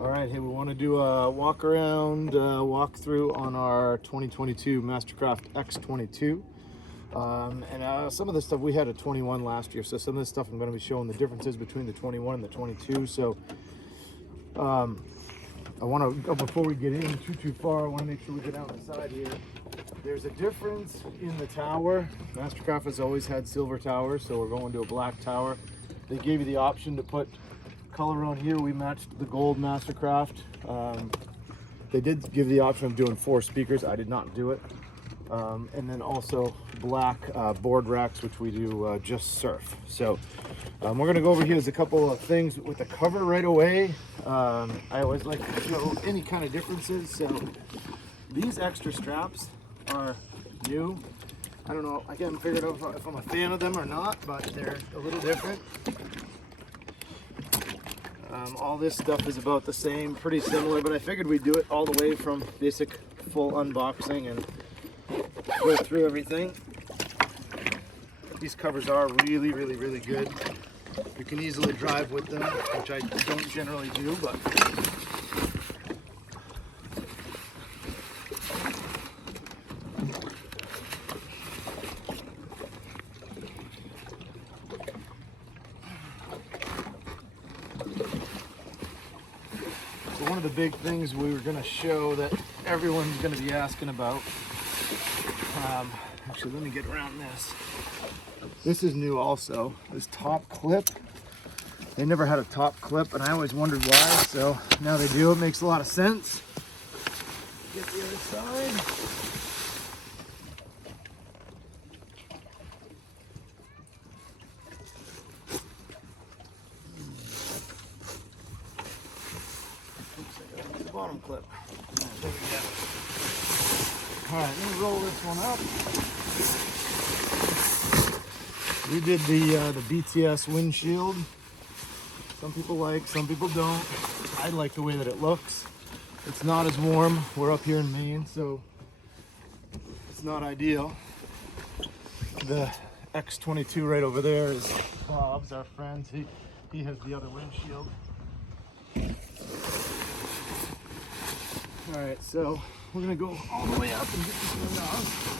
All right, hey, we want to do a walk around, walk through on our 2022 MasterCraft X22. And some of the stuff, we had a 21 last year, so some of this stuff I'm going to be showing the differences between the 21 and the 22. So I want to, before we get in too far, I want to make sure we get out on the side here. There's a difference in the tower. MasterCraft has always had silver towers, so we're going to a black tower. They gave you the option to put color on here. We matched the gold MasterCraft. They did give the option of doing 4 speakers. I did not do it. And then also black board racks, which we do just surf. So we're going to go over here. There's a couple of things with the cover right away. I always like to show any kind of differences. So these extra straps are new. I don't know, I haven't figured out if I'm a fan of them or not, but they're a little different. All this stuff is about the same, pretty similar, but I figured we'd do it all the way from basic full unboxing and go through everything. These covers are really good. You can easily drive with them, which I don't generally do, but one of the big things we were going to show that everyone's going to be asking about. Actually, let me get around this. This is new also. This top clip. They never had a top clip, and I always wondered why. So now they do. It makes a lot of sense. Get the other side. Bottom clip. There we go. All right, let me roll this one up. We did the BTS windshield. Some people like, some people don't. I like the way that it looks. It's not as warm. We're up here in Maine, so it's not ideal. The X22 right over there is Bob's, our friend. He has the other windshield. All right, so we're gonna go all the way up and get this one off.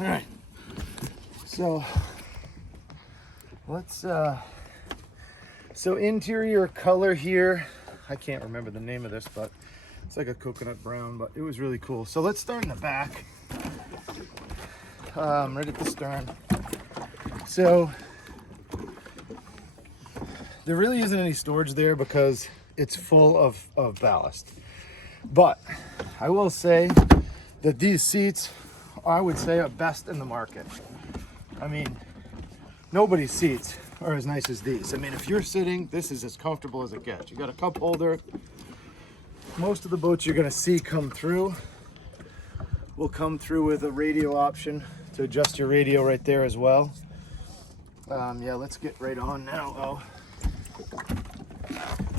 All right, so let's, so interior color here, I can't remember the name of this, but it's like a coconut brown, but it was really cool. So let's start in the back, right at the stern. So there really isn't any storage there because it's full of ballast. But I will say that these seats, I would say, are best in the market. I mean, nobody's seats are as nice as these. I mean, if you're sitting, this is as comfortable as it gets. You got a cup holder. Most of the boats you're gonna see come through will come through with a radio option to adjust your radio right there as well. Yeah, let's get right on now. Oh.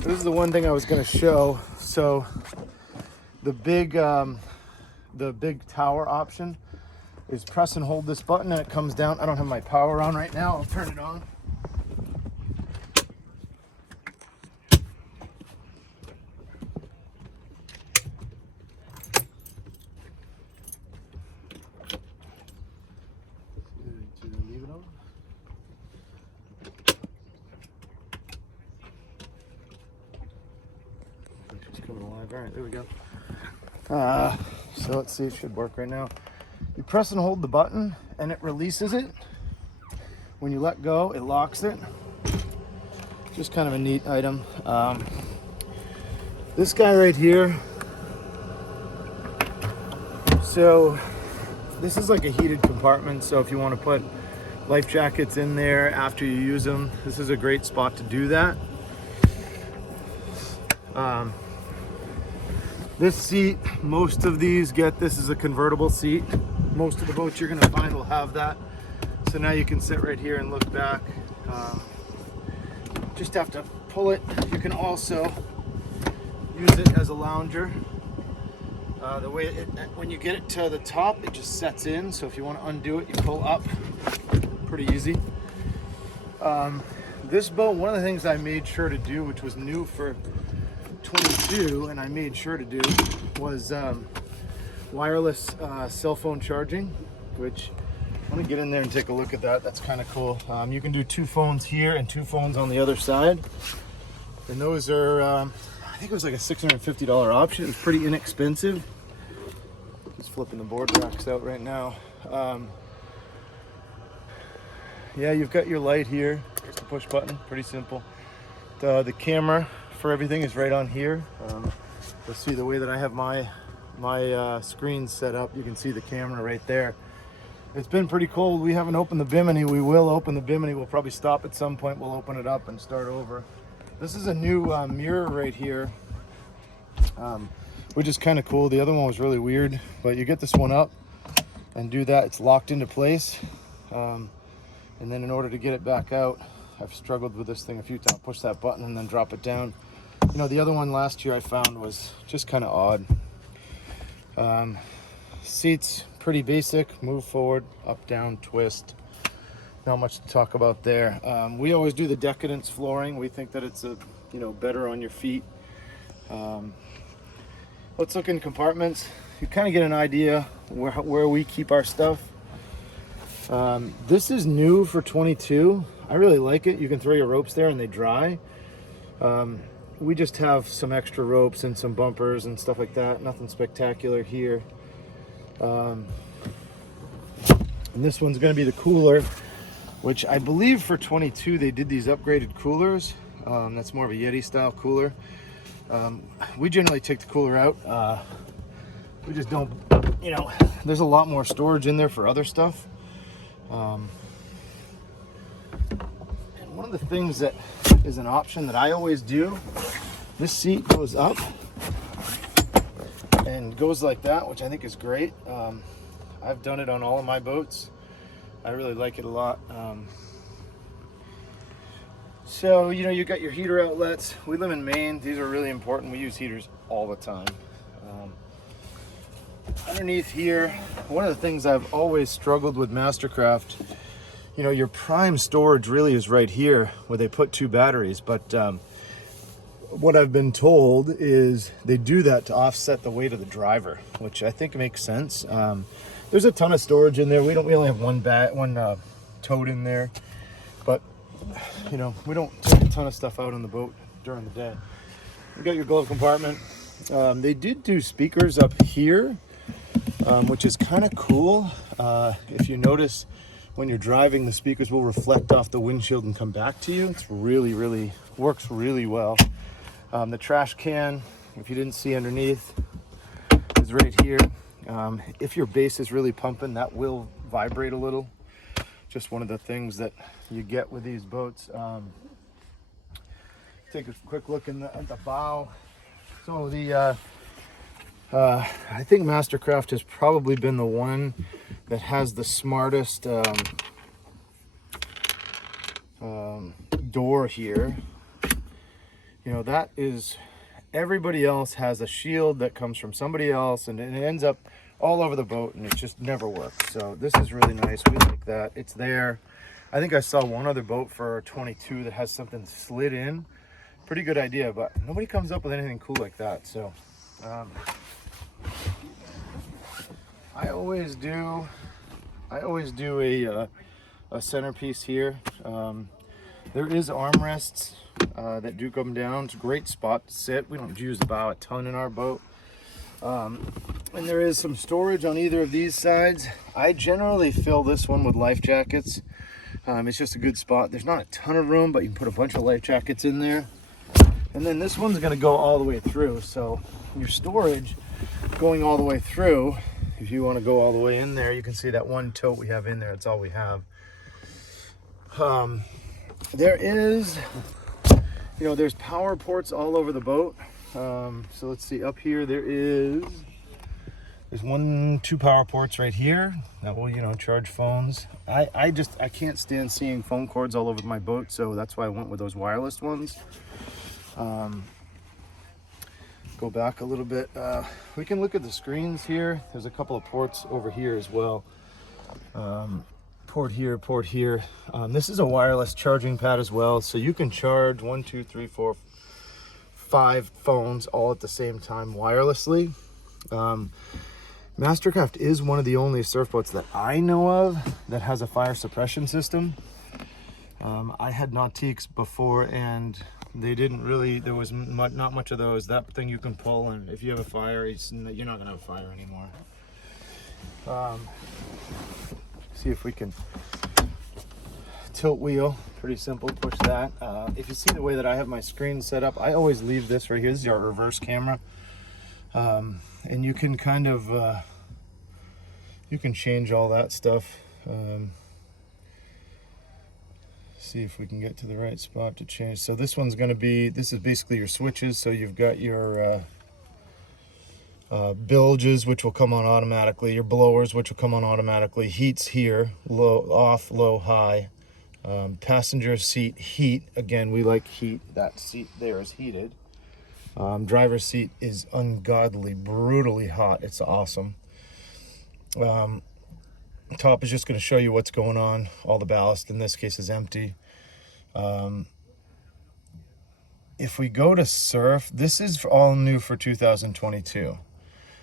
This is the one thing I was going to show. So the big tower option is press and hold this button and it comes down. I don't have my power on right now. I'll turn it on. Leave it on. Coming alive. All right, there we go. So let's see, it should work right now. You press and hold the button and it releases it. When you let go, it locks it. Just kind of a neat item. This guy right here, so this is like a heated compartment, so if you want to put life jackets in there after you use them, this is a great spot to do that. This seat, most of these this is a convertible seat. Most of the boats you're gonna find will have that. So now you can sit right here and look back. Just have to pull it. You can also use it as a lounger. The way when you get it to the top, it just sets in. So if you want to undo it, you pull up. Pretty easy. this boat, one of the things I made sure to do, which was new for 22, and I made sure to do, was wireless cell phone charging, which I'm gonna get in there and take a look at that. That's kind of cool. You can do 2 phones here and 2 phones on the other side. And those are, I think it was like a $650 option. It was pretty inexpensive. Just flipping the board racks out right now. Yeah, you've got your light here, just a push button, pretty simple. The camera for everything is right on here. You'll see the way that I have my screen set up. You can see the camera right there. It's been pretty cold. We haven't opened the bimini. We will open the bimini. We'll probably stop at some point. We'll open it up and start over. This is a new mirror right here, which is kind of cool. The other one was really weird, but you get this one up and do that. It's locked into place. And then in order to get it back out, I've struggled with this thing a few times. Push that button and then drop it down. You know, the other one last year I found was just kind of odd. Seats, pretty basic. Move forward, up, down, twist. Not much to talk about there. We always do the Decadence flooring. We think that it's better on your feet. Let's look in compartments. You kind of get an idea where we keep our stuff. This is new for 22. I really like it. You can throw your ropes there and they dry. We just have some extra ropes and some bumpers and stuff like that. Nothing spectacular here. And this one's going to be the cooler, which I believe for 22 they did these upgraded coolers. That's more of a Yeti style cooler. We generally take the cooler out. We just don't, there's a lot more storage in there for other stuff. And one of the things that is an option that I always do, this seat goes up and goes like that, which I think is great. I've done it on all of my boats. I really like it a lot. So, you got your heater outlets. We live in Maine. These are really important. We use heaters all the time. Underneath here, one of the things I've always struggled with MasterCraft, your prime storage really is right here where they put 2 batteries. But what I've been told is they do that to offset the weight of the driver, which I think makes sense. There's a ton of storage in there. We only have one tote in there, but we don't take a ton of stuff out on the boat during the day. You got your glove compartment. They did do speakers up here, which is kind of cool. If you notice, when you're driving, the speakers will reflect off the windshield and come back to you. It's really works really well. The trash can, if you didn't see underneath, is right here. If your bass is really pumping, that will vibrate a little. Just one of the things that you get with these boats. Take a quick look at the bow. So I think MasterCraft has probably been the one that has the smartest door here. That is, everybody else has a shield that comes from somebody else, and it ends up all over the boat, and it just never works. So this is really nice. We like that. It's there. I think I saw one other boat for 22 that has something slid in. Pretty good idea, but nobody comes up with anything cool like that. So I always do a centerpiece here. There is armrests that do come down. It's a great spot to sit. We don't use the bow a ton in our boat. And there is some storage on either of these sides. I generally fill this one with life jackets. It's just a good spot. There's not a ton of room, but you can put a bunch of life jackets in there. And then this one's going to go all the way through. So your storage going all the way through, if you want to go all the way in there, you can see that one tote we have in there. That's all we have. There is, there's power ports all over the boat. So let's see, up here there's 2 power ports right here that will, charge phones. I can't stand seeing phone cords all over my boat, so that's why I went with those wireless ones. Go back a little bit. We can look at the screens here. There's a couple of ports over here as well. port here, port here. This is a wireless charging pad as well, so you can charge 1, 2, 3, 4, 5 phones all at the same time wirelessly. MasterCraft is one of the only surf boats that I know of that has a fire suppression system. I had Nautiques before, and they didn't really, there was not much of those. That thing you can pull, and if you have a fire, you're not gonna have a fire anymore. See if we can tilt wheel, pretty simple, push that. If you see the way that I have my screen set up, I always leave this right here. This is our reverse camera. And you can kind of, you can change all that stuff. See if we can get to the right spot to change. So this one's gonna be, this is basically your switches. So you've got your bilges, which will come on automatically, your blowers, which will come on automatically, heats here, low, off, low, high. Passenger seat heat, again, we like heat. That seat there is heated. Driver's seat is ungodly, brutally hot. It's awesome. Top is just going to show you what's going on. All the ballast in this case is empty. If we go to surf, this is all new for 2022.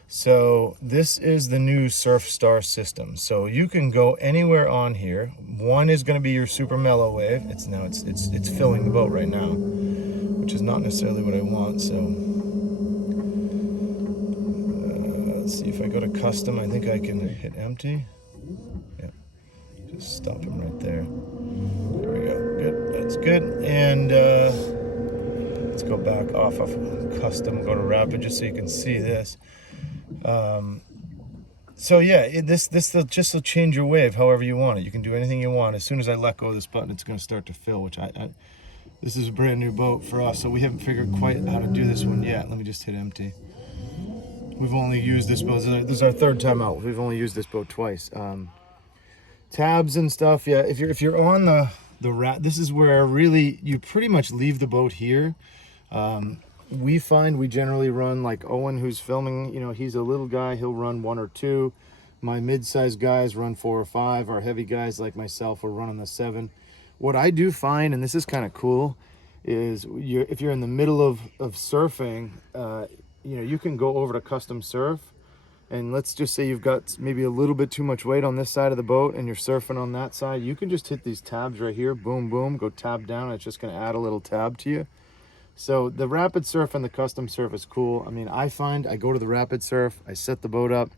So this is the new Surf Star system. So you can go anywhere on here. One is going to be your super mellow wave. It's filling the boat right now, which is not necessarily what I want. So let's see if I go to custom. I think I can hit empty. Yeah, just stop him right there. There we go. Good. That's good. And let's go back off of custom. Go to rapid just so you can see this. So yeah, this just will change your wave however you want it. You can do anything you want. As soon as I let go of this button, it's going to start to fill, which this is a brand new boat for us, so we haven't figured quite how to do this one yet. Let me just hit empty. We've only used this boat, this is our third time out. We've only used this boat twice. Tabs and stuff, yeah, if you're on the this is where really you pretty much leave the boat here. We find we generally run, like Owen, who's filming, you know, he's a little guy, he'll run 1 or 2. My mid-sized guys run 4 or 5. Our heavy guys like myself will run on the 7. What I do find, and this is kind of cool, is if you're in the middle of surfing, you know, you can go over to custom surf, and let's just say you've got maybe a little bit too much weight on this side of the boat and you're surfing on that side. You can just hit these tabs right here, boom, boom, go tab down. It's just going to add a little tab to you. So the rapid surf and the custom surf is cool. I mean, I find I go to the rapid surf, I set the boat up,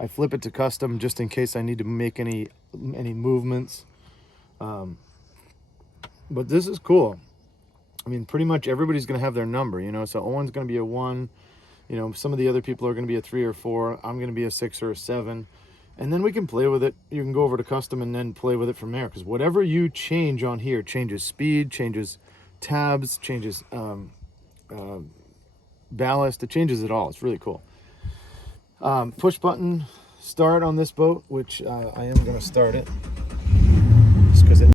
I flip it to custom just in case I need to make any movements. But this is cool. I mean, pretty much everybody's going to have their number, you know. So Owen's going to be a 1. You know, some of the other people are going to be a 3 or 4. I'm going to be a 6 or a 7. And then we can play with it. You can go over to custom and then play with it from there. Because whatever you change on here changes speed, changes tabs, changes ballast. It changes it all. It's really cool. Push button start on this boat, which I am going to start it just because it